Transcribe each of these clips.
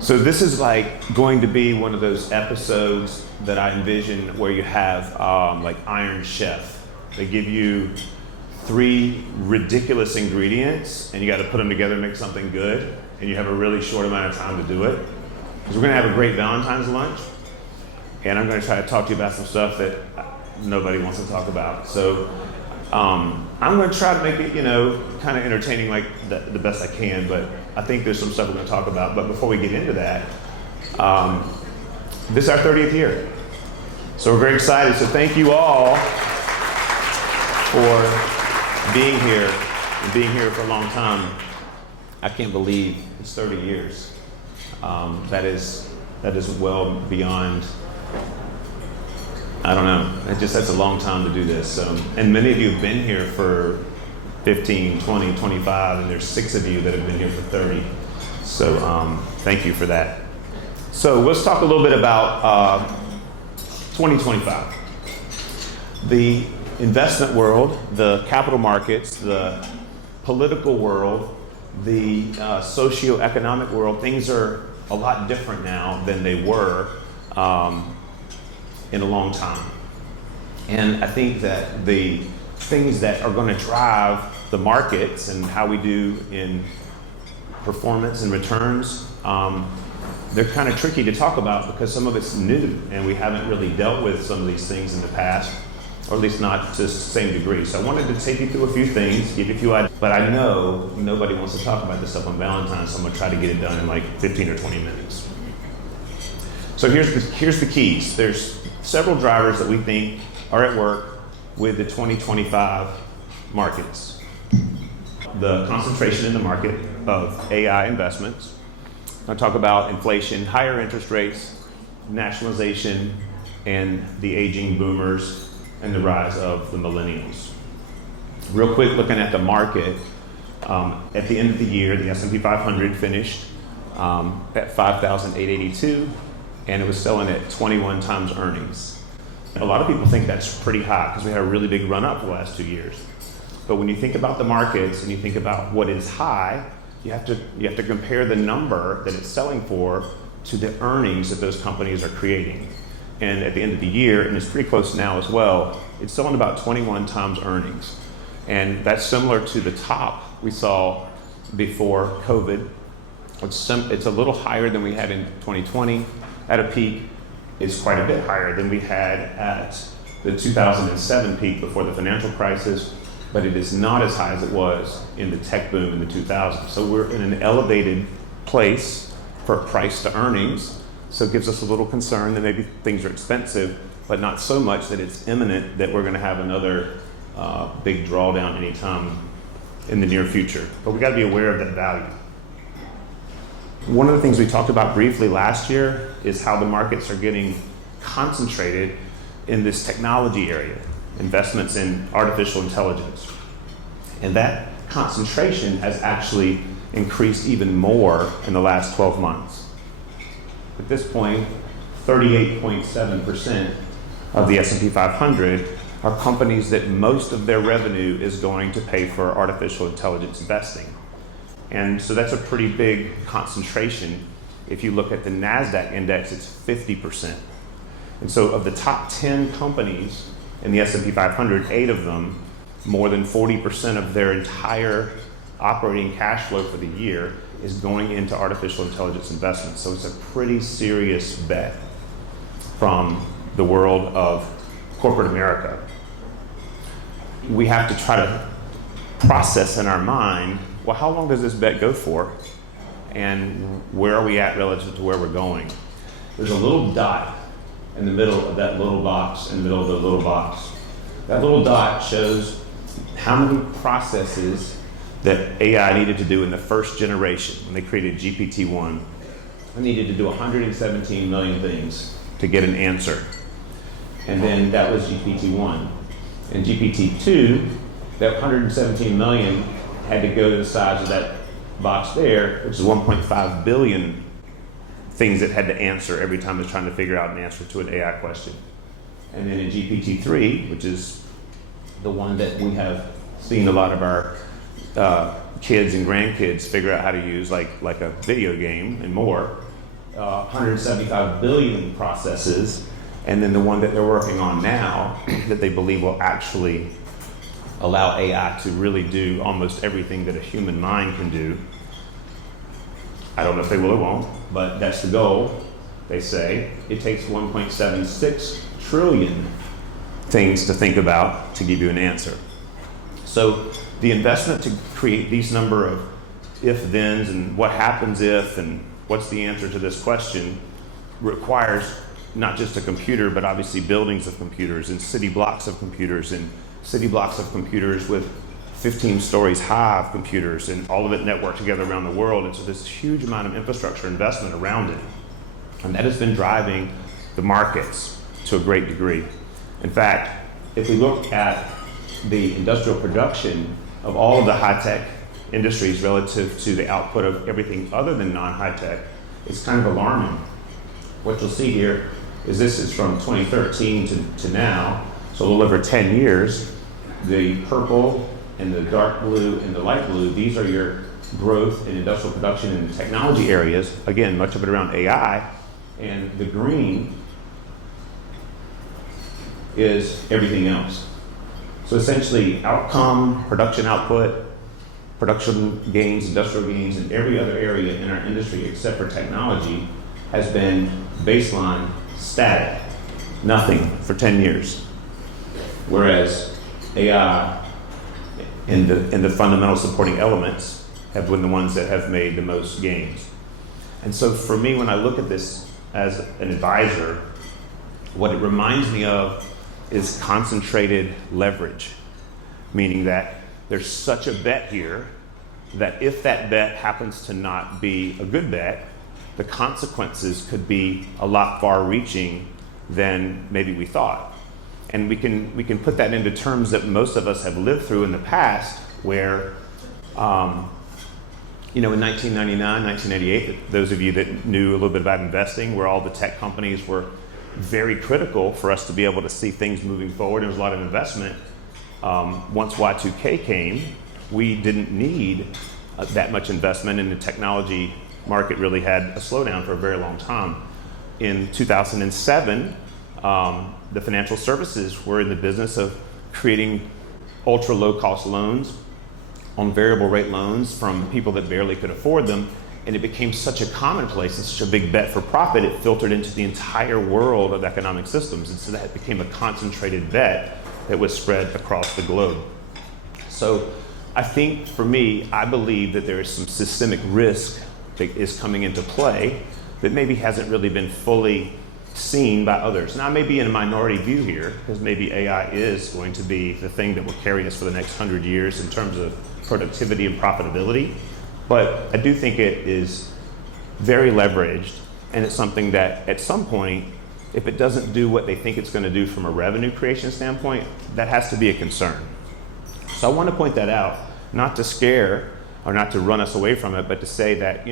So this is like going to be one of those episodes that I envision where you have like Iron Chef. They give you 3 ridiculous ingredients and you got to put them together and make something good, and you have a really short amount of time to do it. Because we're going to have a great Valentine's lunch, and I'm going to try to talk to you about some stuff that nobody wants to talk about. So I'm going to try to make it, kind of entertaining like the best I can, but I think there's some stuff we're going to talk about. But before we get into that, this is our 30th year. So we're very excited. So thank you all for being here and being here for a long time. I can't believe it's 30 years. That is well beyond, I don't know. That's a long time to do this. And many of you have been here for 15, 20, 25, and there's 6 of you that have been here for 30. So thank you for that. So let's talk a little bit about 2025. The investment world, the capital markets, the political world, the socioeconomic world, things are a lot different now than they were in a long time. And I think that the things that are going to drive the markets and how we do in performance and returns, they're kind of tricky to talk about because some of it's new and we haven't really dealt with some of these things in the past, or at least not to the same degree. So I wanted to take you through a few things, give you a few ideas, but I know nobody wants to talk about this stuff on Valentine's, so I'm going to try to get it done in like 15 or 20 minutes. So here's the keys. There's several drivers that we think are at work with the 2025 markets. The concentration in the market of AI investments. I'll talk about inflation, higher interest rates, nationalization, and the aging boomers, and the rise of the millennials. Real quick, looking at the market, at the end of the year, the S&P 500 finished at 5,882, and it was selling at 21 times earnings. A lot of people think that's pretty high because we had a really big run up the last 2 years. But when you think about the markets and you think about what is high, you have to compare the number that it's selling for to the earnings that those companies are creating. And at the end of the year, and it's pretty close now as well, it's selling about 21 times earnings. And that's similar to the top we saw before COVID. It's a little higher than we had in 2020 at a peak. It's quite a bit higher than we had at the 2007 peak before the financial crisis, but it is not as high as it was in the tech boom in the 2000s. So we're in an elevated place for price to earnings. So it gives us a little concern that maybe things are expensive, but not so much that it's imminent that we're going to have another big drawdown anytime in the near future. But we got to be aware of that value. One of the things we talked about briefly last year is how the markets are getting concentrated in this technology area, investments in artificial intelligence. And that concentration has actually increased even more in the last 12 months. At this point, 38.7% of the S&P 500 are companies that most of their revenue is going to pay for artificial intelligence investing. And so that's a pretty big concentration. If you look at the NASDAQ index, it's 50%. And so of the top 10 companies in the S&P 500, 8 of them, more than 40% of their entire operating cash flow for the year is going into artificial intelligence investments. So it's a pretty serious bet from the world of corporate America. We have to try to process in our mind, well, how long does this bet go for? And where are we at relative to where we're going? There's a little dot in the middle of that little box, in the middle of the little box. That little dot shows how many processes that AI needed to do in the first generation when they created GPT-1. They needed to do 117 million things to get an answer. And then that was GPT-1. And GPT-2, that 117 million had to go to the size of that box there, which is 1.5 billion things it had to answer every time it's trying to figure out an answer to an AI question. And then in GPT-3, which is the one that we have seen a lot of our kids and grandkids figure out how to use like a video game and more, 175 billion processes, and then the one that they're working on now that they believe will actually allow AI to really do almost everything that a human mind can do. I don't know if they will or won't, but that's the goal. They say it takes 1.76 trillion things to think about to give you an answer. So the investment to create these number of if-thens and what happens if and what's the answer to this question requires not just a computer, but obviously buildings of computers and city blocks of computers and city blocks of computers with 15 stories high of computers and all of it networked together around the world. And so there's a huge amount of infrastructure investment around it. And that has been driving the markets to a great degree. In fact, if we look at the industrial production of all of the high-tech industries relative to the output of everything other than non-high-tech, it's kind of alarming. What you'll see here is this is from 2013 to now, so a little over 10 years. The purple and the dark blue and the light blue, these are your growth in industrial production in the technology areas. Again, much of it around AI. And the green is everything else. So essentially, outcome, production output, production gains, industrial gains in every other area in our industry except for technology has been baseline static, nothing for 10 years. Whereas AI and the fundamental supporting elements have been the ones that have made the most gains. And so for me, when I look at this as an advisor, what it reminds me of is concentrated leverage, meaning that there's such a bet here that if that bet happens to not be a good bet, the consequences could be a lot far-reaching than maybe we thought. And we can put that into terms that most of us have lived through in the past, where in 1999, 1998, those of you that knew a little bit about investing, where all the tech companies were very critical for us to be able to see things moving forward. There was a lot of investment. Once Y2K came, we didn't need that much investment, and the technology market really had a slowdown for a very long time. In 2007, the financial services were in the business of creating ultra low-cost loans on variable rate loans from people that barely could afford them, and it became such a commonplace and such a big bet for profit, it filtered into the entire world of economic systems, and so that became a concentrated bet that was spread across the globe. So I think for me, I believe that there is some systemic risk that is coming into play that maybe hasn't really been fully seen by others. Now I may be in a minority view here, because maybe AI is going to be the thing that will carry us for the next 100 years in terms of productivity and profitability. But I do think it is very leveraged, and it's something that at some point, if it doesn't do what they think it's going to do from a revenue creation standpoint, that has to be a concern. So I want to point that out, not to scare or not to run us away from it, but to say that,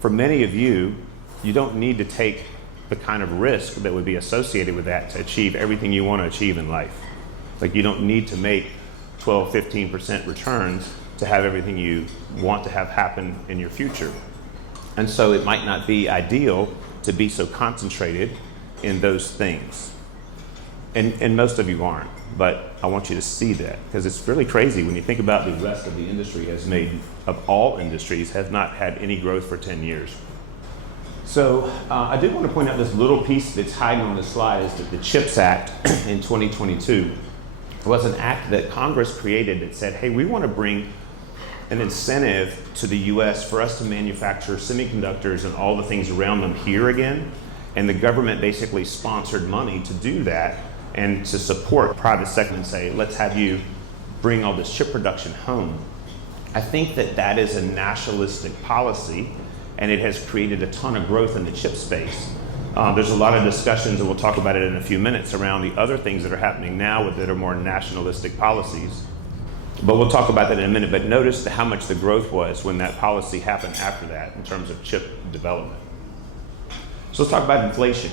for many of you, you don't need to take the kind of risk that would be associated with that to achieve everything you want to achieve in life. Like, you don't need to make 12, 15% returns to have everything you want to have happen in your future. And so it might not be ideal to be so concentrated in those things. And most of you aren't, but I want you to see that, because it's really crazy when you think about the rest of the industry of all industries, has not had any growth for 10 years. So I did want to point out this little piece that's hiding on the slide, is that the CHIPS Act in 2022 was an act that Congress created that said, hey, we want to bring an incentive to the US for us to manufacture semiconductors and all the things around them here again. And the government basically sponsored money to do that and to support private sector and say, let's have you bring all this chip production home. I think that that is a nationalistic policy, and it has created a ton of growth in the chip space. There's a lot of discussions, and we'll talk about it in a few minutes, around the other things that are happening now that are more nationalistic policies. But we'll talk about that in a minute. But notice how much the growth was when that policy happened after that in terms of chip development. So let's talk about inflation.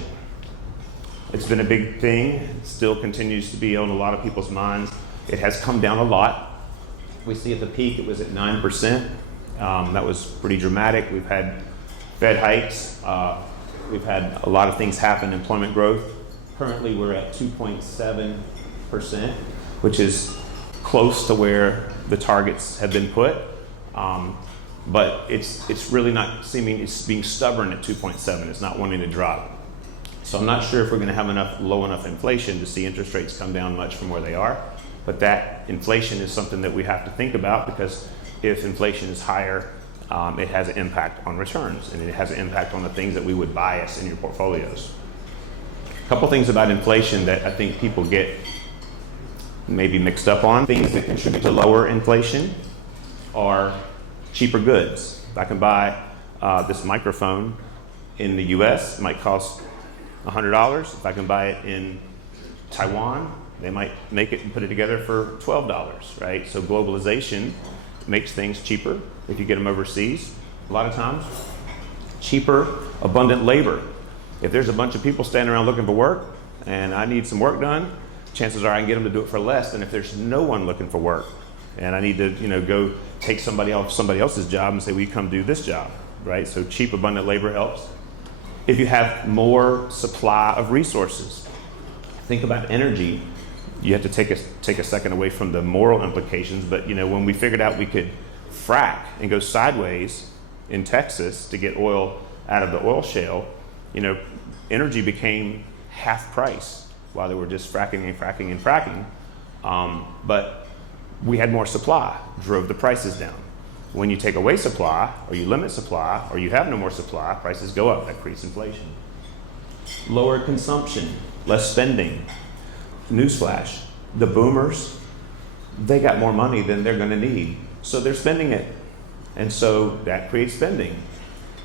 It's been a big thing. It still continues to be on a lot of people's minds. It has come down a lot. We see at the peak it was at 9%. That was pretty dramatic. We've had Fed hikes, we've had a lot of things happen, employment growth. Currently we're at 2.7%, which is close to where the targets have been put. But it's really not seeming, it's being stubborn at 2.7. It's not wanting to drop. So I'm not sure if we're going to have low enough inflation to see interest rates come down much from where they are. But that inflation is something that we have to think about, because if inflation is higher, it has an impact on returns, and it has an impact on the things that we would bias in your portfolios. A couple things about inflation that I think people get maybe mixed up on. Things that contribute to lower inflation are cheaper goods. If I can buy this microphone in the US, it might cost $100. If I can buy it in Taiwan, they might make it and put it together for $12, right? So globalization makes things cheaper if you get them overseas. A lot of times, cheaper, abundant labor. If there's a bunch of people standing around looking for work and I need some work done, chances are I can get them to do it for less than if there's no one looking for work and I need to, go take somebody else's job and say, will you come do this job, right? So cheap, abundant labor helps. If you have more supply of resources, think about energy. You have to take a second away from the moral implications, but when we figured out we could frack and go sideways in Texas to get oil out of the oil shale, energy became half price while they were just fracking and fracking and fracking. But we had more supply, drove the prices down. When you take away supply, or you limit supply, or you have no more supply, prices go up. That creates inflation. Lower consumption, less spending. Newsflash, the boomers, they got more money than they're gonna need, so they're spending it. And so that creates spending.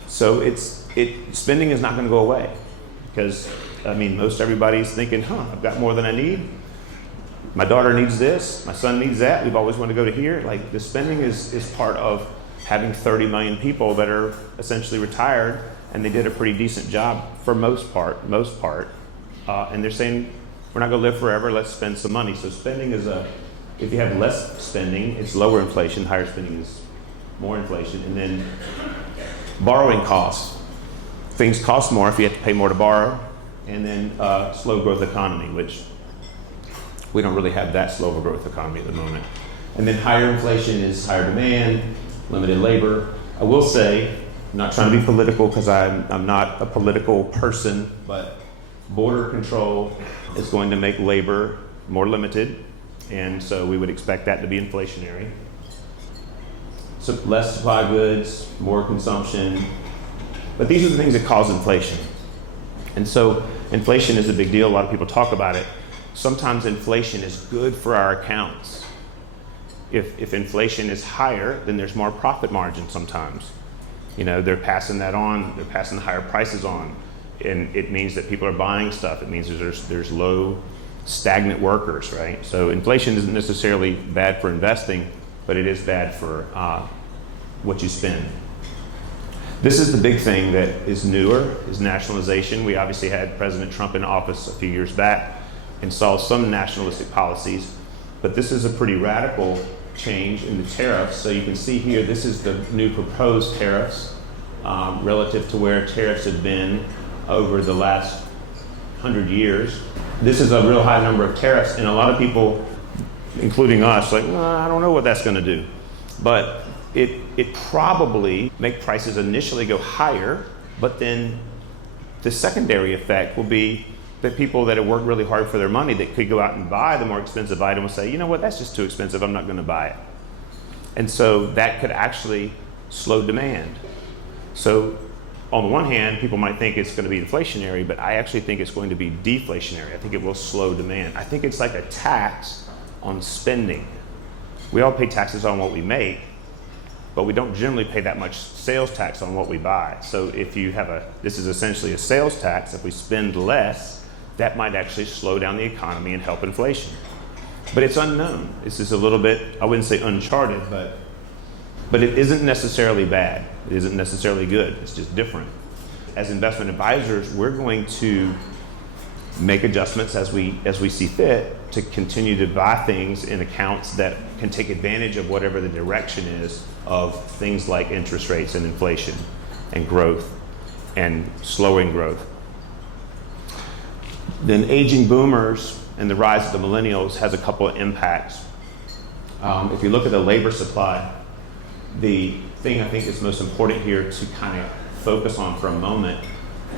So spending is not gonna go away, because most everybody's thinking, I've got more than I need. My daughter needs this, my son needs that, we've always wanted to go to here. Like, the spending is part of having 30 million people that are essentially retired, and they did a pretty decent job for most part, and they're saying, we're not gonna live forever, let's spend some money. So spending is if you have less spending, it's lower inflation, higher spending is more inflation. And then borrowing costs. Things cost more if you have to pay more to borrow. And then slow growth economy, which we don't really have that slow of a growth economy at the moment. And then higher inflation is higher demand, limited labor. I will say, I'm not trying to be political because I'm not a political person, but border control is going to make labor more limited, and so we would expect that to be inflationary. So less supply of goods, more consumption, but these are the things that cause inflation. And so inflation is a big deal. A lot of people talk about it. Sometimes inflation is good for our accounts. If inflation is higher, then there's more profit margin sometimes. They're passing that on, they're passing the higher prices on. And it means that people are buying stuff. It means there's low, stagnant workers, right? So inflation isn't necessarily bad for investing, but it is bad for what you spend. This is the big thing that is newer, is nationalization. We obviously had President Trump in office a few years back and saw some nationalistic policies, but this is a pretty radical change in the tariffs. So you can see here, this is the new proposed tariffs relative to where tariffs have been over the last 100 years. This is a real high number of tariffs, and a lot of people, including us, like, I don't know what that's gonna do. But it probably make prices initially go higher, but then the secondary effect will be that people that have worked really hard for their money that could go out and buy the more expensive item will say, that's just too expensive, I'm not gonna buy it. And so that could actually slow demand. So on the one hand, people might think it's going to be inflationary, but I actually think it's going to be deflationary. I think it will slow demand. I think it's like a tax on spending. We all pay taxes on what we make, but we don't generally pay that much sales tax on what we buy. So if you have this is essentially a sales tax. If we spend less, that might actually slow down the economy and help inflation. But it's unknown. This is a little bit, I wouldn't say uncharted, but it isn't necessarily bad. It isn't necessarily good. It's just different. As investment advisors, we're going to make adjustments as we see fit to continue to buy things in accounts that can take advantage of whatever the direction is of things like interest rates and inflation and growth and slowing growth. Then aging boomers and the rise of the millennials has a couple of impacts. If you look at the labor supply, the thing I think is most important here to kind of focus on for a moment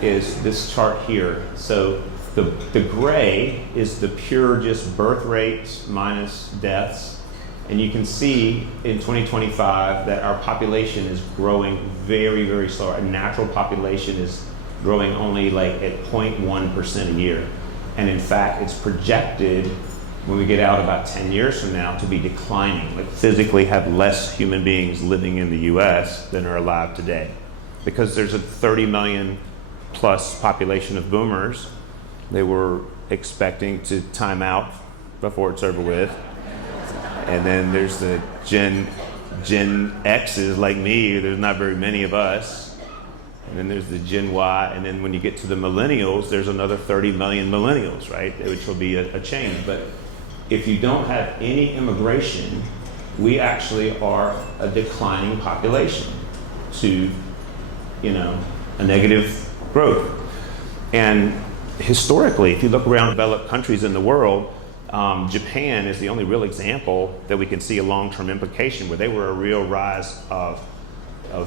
is this chart here. So the gray is the pure just birth rates minus deaths. And you can see in 2025 that our population is growing very, very slow. Our natural population is growing only like at 0.1% a year. And in fact, it's projected when we get out about 10 years from now to be declining, like physically have less human beings living in the US than are alive today. Because there's a 30 million plus population of boomers. They were expecting to time out before it's over with. And then there's the Gen X's like me, there's not very many of us. And then there's the Gen Y, and then when you get to the millennials, there's another 30 million millennials, right? Which will be a change. But if you don't have any immigration, we actually are a declining population to, a negative growth. And historically, if you look around developed countries in the world, Japan is the only real example that we can see a long-term implication where they were a real rise of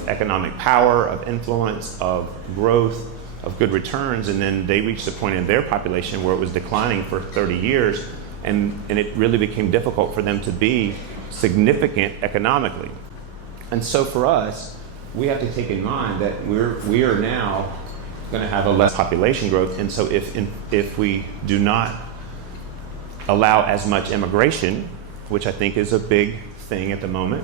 economic power, of influence, of growth, of good returns, and then they reached a point in their population where it was declining for 30 years, and it really became difficult for them to be significant economically. And so for us, we have to take in mind that we are now going to have a less population growth, and so if we do not allow as much immigration, which I think is a big thing at the moment,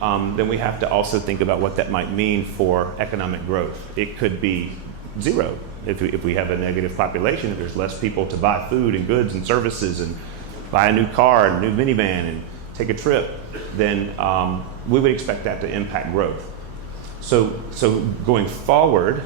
then we have to also think about what that might mean for economic growth. It could be zero if we have a negative population, if there's less people to buy food and goods and services and buy a new car and a new minivan and take a trip, then we would expect that to impact growth. So going forward,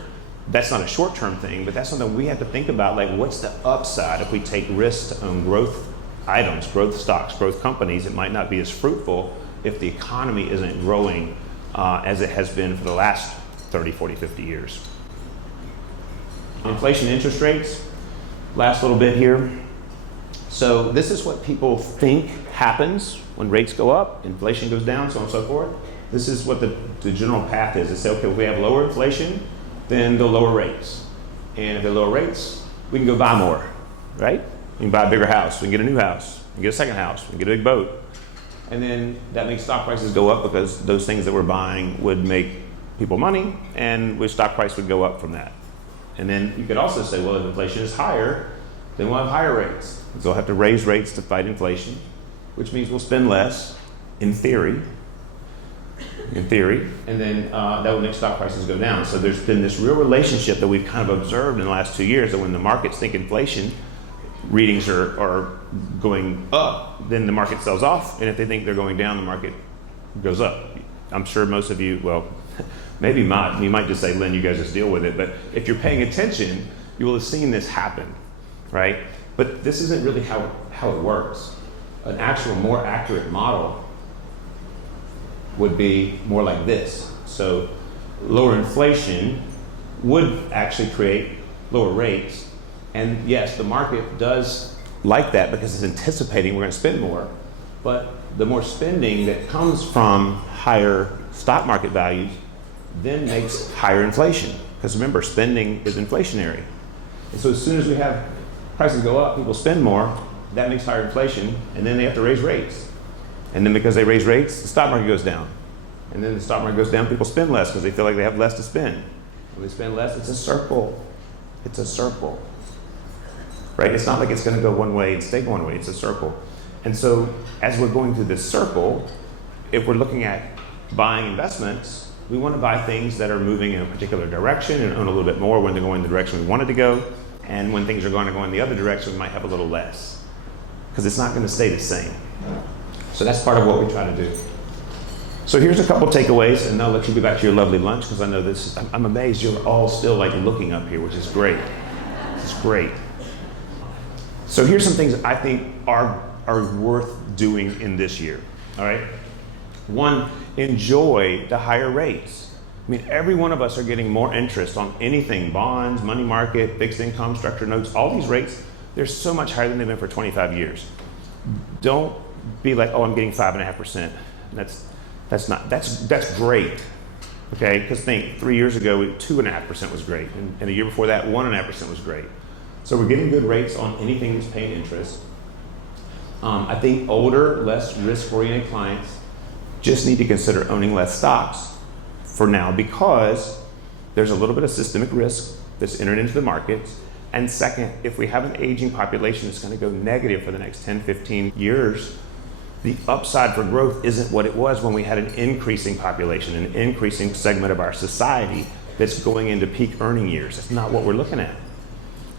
that's not a short-term thing, but that's something we have to think about, like what's the upside if we take risks to own growth items, growth stocks, growth companies. It might not be as fruitful if the economy isn't growing as it has been for the last 30, 40, 50 years. Inflation, interest rates, last little bit here. So this is what people think happens when rates go up, inflation goes down, so on and so forth. This is what the general path is. They say, okay, if we have lower inflation, then they'll lower rates. And if they lower rates, we can go buy more, right? We can buy a bigger house, we can get a new house, we can get a second house, we can get a big boat. And then that makes stock prices go up because those things that we're buying would make people money, and the stock price would go up from that. And then you could also say, well, if inflation is higher, then we'll have higher rates. So we'll have to raise rates to fight inflation, which means we'll spend less, in theory, and then that would make stock prices go down. So there's been this real relationship that we've kind of observed in the last 2 years, that when the markets think inflation readings are going up, then the market sells off, and if they think they're going down, the market goes up. I'm sure most of you, well, maybe not, you might just say, Lynn, you guys just deal with it, but if you're paying attention, you will have seen this happen, right? But this isn't really how it works. An actual, more accurate model would be more like this. So lower inflation would actually create lower rates. And yes, the market does like that because it's anticipating we're going to spend more. But the more spending that comes from higher stock market values then makes higher inflation. Because remember, spending is inflationary. And so as soon as we have prices go up, people spend more, that makes higher inflation, and then they have to raise rates. And then because they raise rates, the stock market goes down. And then the stock market goes down, people spend less because they feel like they have less to spend. When they spend less, it's a circle. It's a circle. Right? It's not like it's going to go one way and stay one way. It's a circle. And so as we're going through this circle, if we're looking at buying investments, we want to buy things that are moving in a particular direction and own a little bit more when they're going the direction we wanted to go. And when things are going to go in the other direction, we might have a little less, because it's not going to stay the same. So that's part of what we try to do. So here's a couple takeaways, and I'll let you get back to your lovely lunch, because I know this. I'm amazed you're all still like looking up here, which is great. This is great. So here's some things I think are worth doing in this year. All right. One, enjoy the higher rates. I mean, every one of us are getting more interest on anything, bonds, money market, fixed income, structured notes, all these rates, they're so much higher than they've been for 25 years. Don't be like, oh, I'm getting 5.5%. That's great, okay? Because think 3 years ago, 2.5% was great. And the year before that, 1.5% was great. So we're getting good rates on anything that's paying interest. I think older, less risk-oriented clients just need to consider owning less stocks for now, because there's a little bit of systemic risk that's entered into the markets. And second, if we have an aging population that's going to go negative for the next 10, 15 years, the upside for growth isn't what it was when we had an increasing population, an increasing segment of our society that's going into peak earning years. That's not what we're looking at.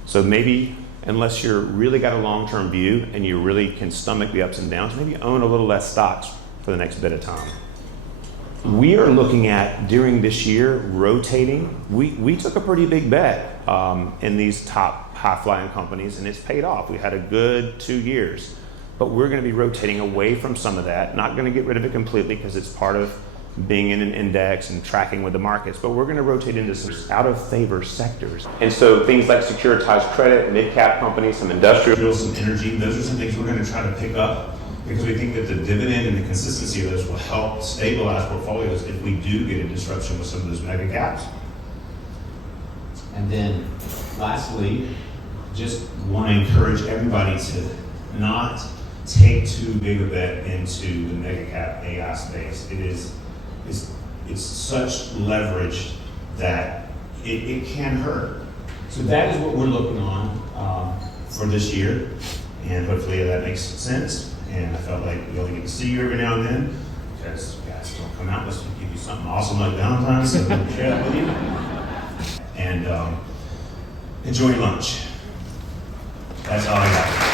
So maybe, unless you're really got a long-term view and you really can stomach the ups and downs, maybe own a little less stocks for the next bit of time. We are looking at, during this year, rotating. We took a pretty big bet in these top high-flying companies, and it's paid off. We had a good 2 years, but we're going to be rotating away from some of that. Not going to get rid of it completely because it's part of being in an index and tracking with the markets, but we're going to rotate into some out-of-favor sectors. And so things like securitized credit, mid-cap companies, some industrial, some energy, those are some things we're going to try to pick up, because we think that the dividend and the consistency of those will help stabilize portfolios if we do get a disruption with some of those mega caps. And then lastly, just want to encourage everybody to not take too big a bet into the mega cap AI space. It's such leverage that it can hurt. So that is what we're looking on for this year, and hopefully that makes sense. And I felt like we only get to see you every now and then, because guys don't come out unless we give you something awesome like Valentine's, so we'll share that with you. And enjoy lunch. That's all I got.